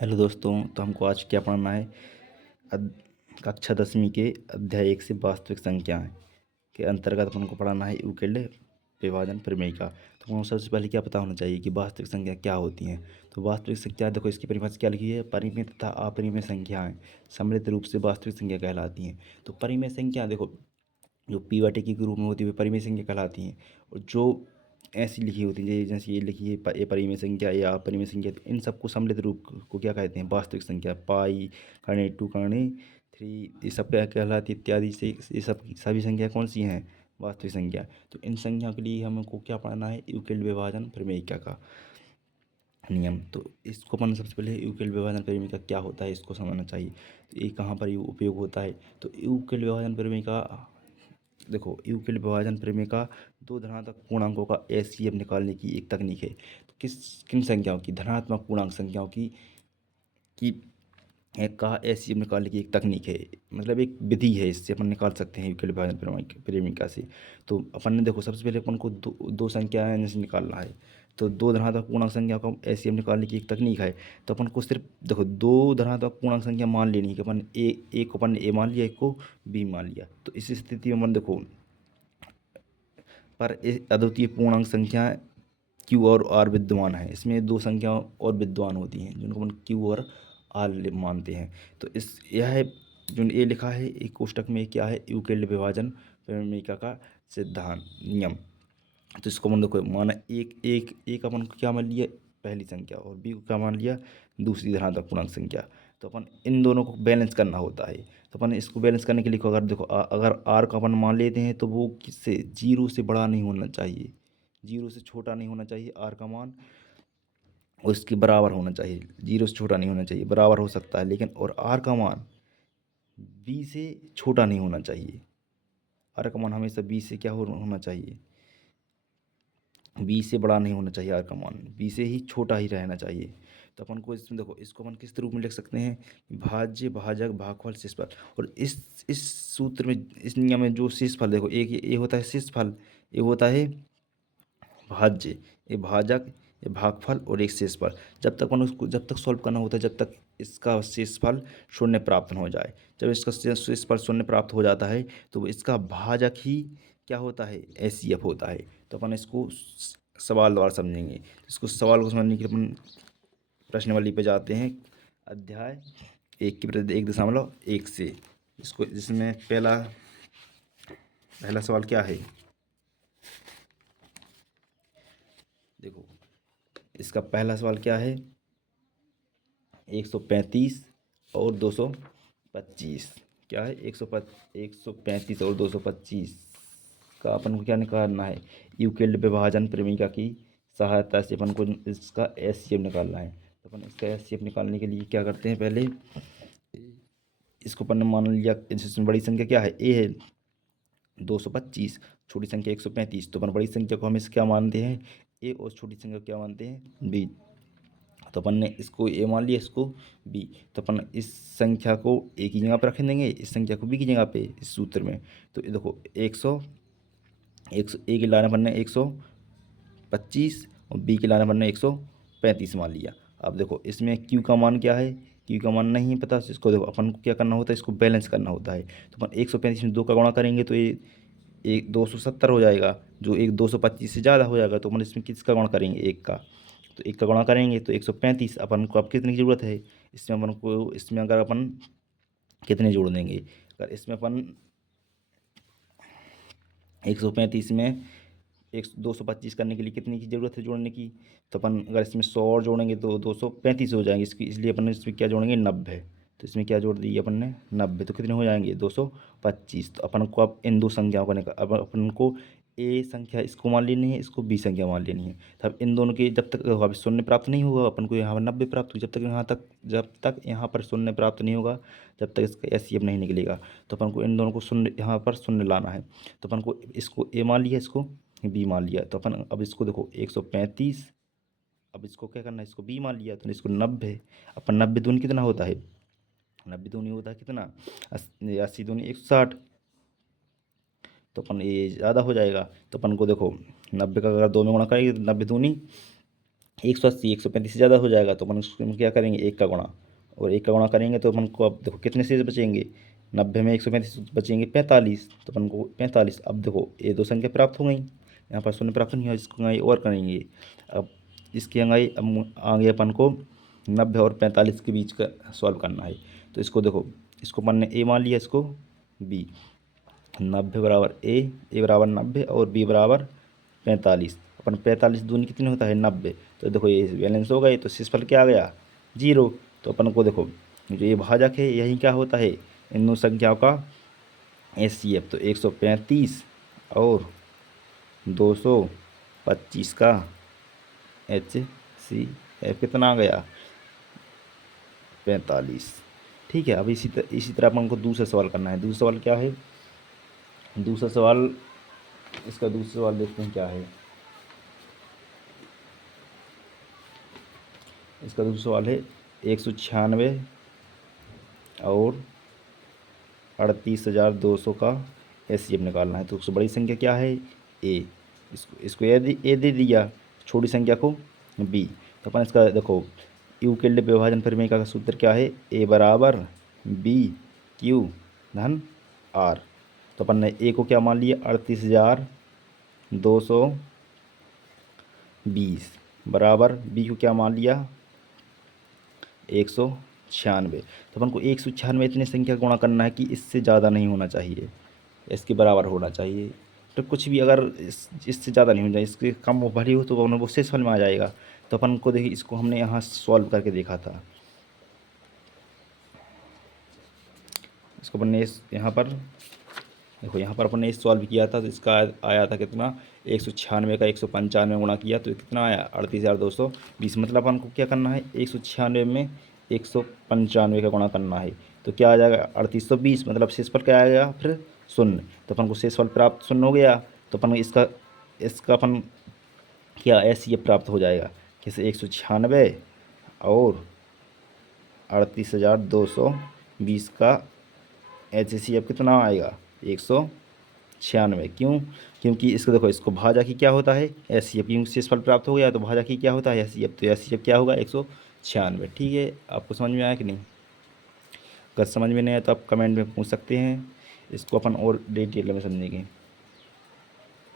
Hello दोस्तों। तो हमको आज क्या पढ़ना है? अद- कक्षा 10वीं के अध्याय 1 से वास्तविक संख्याएं के अंतर्गत अपन को पढ़ाना है यूक्लिड विभाजन प्रमेय का। तो हमको सबसे पहले क्या पता होना चाहिए कि वास्तविक संख्या क्या होती हैं। तो वास्तविक संख्या देखो, इसकी परिभाषा क्या लिखी है? परिमित तथा अपरिमेय संख्याएं सम्मिलित रूप से वास्तविक संख्या कहलाती हैं। तो परिमेय संख्या देखो, जो पी बटे के रूप में होती है वे परिमेय संख्या कहलाती हैं। और जो ऐसी लिखी होती है जैसे ये लिखी है ये परिमेय संख्या या अपरिमेय संख्या, तो इन सबको सम्मिलित रूप को क्या कहते हैं? वास्तविक संख्या। पाई करने 2 करने 3 ये सब क्या कहलाती है इत्यादि से ये सब सभी संख्या कौन सी हैं? वास्तविक संख्या। तो इन संख्याओं के लिए हमको क्या पढ़ना है? यूक्लिड विभाजन प्रमेयिका का नियम। तो इसको अपन सबसे पहले यूक्लिड विभाजन प्रमेयिका क्या होता है इसको समझना चाहिए। तो ये कहाँ पर उपयोग होता है? तो यूक्लिड विभाजन प्रमेयिका देखो, यूक्लिड विभाजन प्रमेय का दो धनात्मक पूर्णांकों का एचसीएफ निकालने की एक तकनीक है। तो किन संख्याओं की? धनात्मक पूर्णांक संख्याओं की एक का एचसीएफ निकालने की एक तकनीक है, मतलब एक विधि है। इससे अपन निकाल सकते हैं यूक्लिड विभाजन प्रेमिका से। तो अपन ने देखो, सबसे पहले अपन को दो संख्याएं जैसे निकालना है। तो दो धनात्मक पूर्णांक संख्या का एचसीएफ निकालने की एक तकनीक है। तो अपन को सिर्फ देखो दो धनात्मक पूर्णांक संख्या मान लेनी है कि अपन एक को अपन ए मान लिया, एक को बी मान लिया। तो इस स्थिति में अपन देखो, पर अद्वितीय पूर्णांक संख्या क्यू और आर विद्यमान है। इसमें दो संख्या और विद्यमान होती हैं जिनको हम क्यू और आर मानते हैं। तो इस यह है जो ये लिखा है एक कोष्टक में, क्या है? यूक्लिड विभाजन प्रमेयिका का सिद्धांत नियम। तो इसको हम देखो माना एक एक एक अपन को क्या मान लिया? पहली संख्या। और बी को क्या मान लिया? दूसरी धनात्मक पूर्णांक संख्या। तो अपन इन दोनों को बैलेंस करना होता है। तो अपन इसको बैलेंस करने के लिए अगर देखो अगर आर का अपन मान लेते हैं तो वो किससे? जीरो से बड़ा नहीं होना चाहिए, जीरो से छोटा नहीं होना चाहिए आर का मान, उसके बराबर होना चाहिए। जीरो से छोटा नहीं होना चाहिए, बराबर हो सकता है लेकिन, और आर का मान बी से छोटा नहीं होना चाहिए। आर का मान हमेशा बी से क्या होना चाहिए? बी से बड़ा नहीं होना चाहिए। आर का मान बी से ही छोटा ही रहना चाहिए। तो अपन को इसमें देखो, इसको अपन किस रूप में लिख सकते हैं? भाज्य भाजक भागफल शेषफल। और इस सूत्र में, इस नियम में जो शेषफल देखो, एक ये होता है शेषफल, ये होता है भाज्य, ये भाजक, ये भागफल और एक शेषफल। जब तक सॉल्व करना होता है जब तक इसका शेषफल शून्य प्राप्त न हो जाए। जब इसका शेषफल शून्य प्राप्त हो जाता है तो इसका भाजक ही क्या होता है? एचसीएफ होता है। तो अपन इसको सवाल द्वारा समझेंगे। इसको सवाल को समझने के लिए अपन प्रश्नावली पे जाते हैं। अध्याय 1 की प्रति 1.1 से, इसको जिसमें पहला सवाल क्या है? देखो, इसका पहला सवाल क्या है? 135 और 225। क्या है? 135 और 225 का अपन को क्या निकालना है? यूक्लिड विभाजन प्रमेयिका की सहायता से अपन को इसका एचसीएफ निकालना है। तो अपन इसका एचसीएफ निकालने के लिए क्या करते हैं? पहले इसको अपन ने मान लिया, इसमें बड़ी संख्या क्या है? ए है 225, छोटी संख्या 135। तो अपन बड़ी संख्या को हमेशा क्या मानते हैं? ए, और छोटी संख्या को क्या मानते हैं? बी। तो अपन ने इसको ए मान लिया, इसको बी। तो अपन इस संख्या को ए की जगह पर रख देंगे, इस संख्या को बी की जगह पे इस सूत्र में। तो ये देखो 100 ए की लाने अपन ने 125 और बी की लाने अपन ने 135 मान लिया। अब देखो इसमें क्यू का मान क्या है? क्यू का मान नहीं पता, तो इसको देखो अपन को क्या करना होता है? इसको बैलेंस करना होता है। तो अपन 135 में 2 का गुणा करेंगे तो ये एक 270 हो जाएगा, जो एक 225 से ज़्यादा हो जाएगा। तो अपन इसमें किसका गुणा करेंगे? एक का। तो एक का गुणा करेंगे तो 135। अपन को अब कितने की ज़रूरत है? इसमें अगर अपन कितने जोड़ देंगे? अगर इसमें अपन 135 में 225 करने के लिए कितने की ज़रूरत है जोड़ने की? तो अपन अगर इसमें 100 और जोड़ेंगे तो 235 हो जाएंगे। इसलिए अपन इसमें क्या जोड़ेंगे? 90। तो इसमें क्या जोड़ दिए अपन ने? 90। तो कितने हो जाएंगे? 225। तो अपन को अब इन दो संख्याओं का निकाल, अब अपन को ए संख्या इसको मान लेनी है, इसको बी संख्या मान लेनी है। तब इन दोनों के जब तक अब शून्य प्राप्त नहीं होगा अपन को यहाँ पर 90 प्राप्त होगी। जब तक यहाँ पर शून्य प्राप्त नहीं होगा जब तक इसका एचसीएफ नहीं निकलेगा। तो अपन को इन दोनों को शून्य, यहाँ पर शून्य लाना है। तो अपन को इसको ए मान लिया, इसको बी मान लिया। तो अपन अब इसको देखो 135, अब इसको क्या करना है? इसको बी मान लिया तो इसको 90। अपन 90 दूनी कितना होता है? 90 दूनी होता है कितना? 80 दूनी 160। तो अपन ये ज़्यादा हो जाएगा। तो अपन को देखो 90 का अगर 2 में गुणा करेंगे तो 90 दूनी 180 135 से ज़्यादा हो जाएगा तो अपन उसमें क्या करेंगे, 1 का गुणा, और 1 का गुणा करेंगे तो अपन को अब देखो कितने शेष बचेंगे, 90 में 135 बचेंगे 45, तो अपन को 45। अब देखो ये दो संख्या प्राप्त हो गई, यहाँ पर शून्य प्राप्त नहीं हुआ, इसको अंगाई और करेंगे। अब इसकी अंगाई अब आगे अपन को 90 और 45 के बीच का सॉल्व करना है। तो इसको देखो, इसको अपन ने ए मान लिया, इसको बी। 90 बराबर ए बराबर 90 और बी बराबर 45। अपन 45 दूनी कितने होता है 90, तो देखो ये बैलेंस हो गए, तो शेषफल क्या आ गया 0। तो अपन को देखो जो ये भाजक है यही क्या होता है इन दोनों संख्याओं का एचसीएफ। तो 135 और 225 का एचसीएफ कितना आ गया 45। ठीक है। अब इसी तरह अपन को दूसरा सवाल करना है। दूसरा सवाल क्या है, दूसरा सवाल, इसका दूसरा सवाल देखते हैं क्या है। इसका दूसरा सवाल है 196 और 38,200 का एचसीएफ निकालना है। तो सबसे बड़ी संख्या क्या है ए, इसको ए दे दिया, छोटी संख्या को बी। तो अपन इसका देखो यूक्लिड विभाजन परिमेय का सूत्र क्या है, ए बराबर बी क्यू धन आर। तो अपन ने ए को क्या मान लिया 38,220 बराबर बी को क्या मान लिया 196। तो अपन को 196 इतनी संख्या गुणा करना है कि इससे ज़्यादा नहीं होना चाहिए, इसके बराबर होना चाहिए। तो कुछ भी अगर इससे ज़्यादा नहीं हो जाए, इसके कम वो भरी हो तो वो शेषफल में आ जाएगा। तो अपन को देखिए इसको हमने यहाँ सॉल्व करके देखा था, इसको अपन ने यहाँ पर देखो, यहाँ पर अपन ने सॉल्व किया था तो इसका आया था कितना 196 का 195 गुणा किया तो कितना आया 38,220। मतलब अपन को क्या करना है 196 में 195 का गुणा करना है, तो क्या आ जाएगा 3820। मतलब शेषफल क्या आएगा फिर शून्य। तो अपन को शेषफल प्राप्त शून्य हो गया। तो अपन इसका अपन क्या ऐसे ये प्राप्त हो जाएगा जैसे 196 और 38,220 का HCF कितना आएगा 196। क्यों, क्योंकि इसको देखो, इसको भाजा की क्या होता है HCF, क्योंकि शेषफल प्राप्त हो गया तो भाजा की क्या होता है HCF, तो HCF क्या होगा 196। ठीक है, आपको समझ में आया कि नहीं? अगर समझ में नहीं आया तो आप कमेंट में पूछ सकते हैं, इसको अपन और डिटेल में समझेंगे।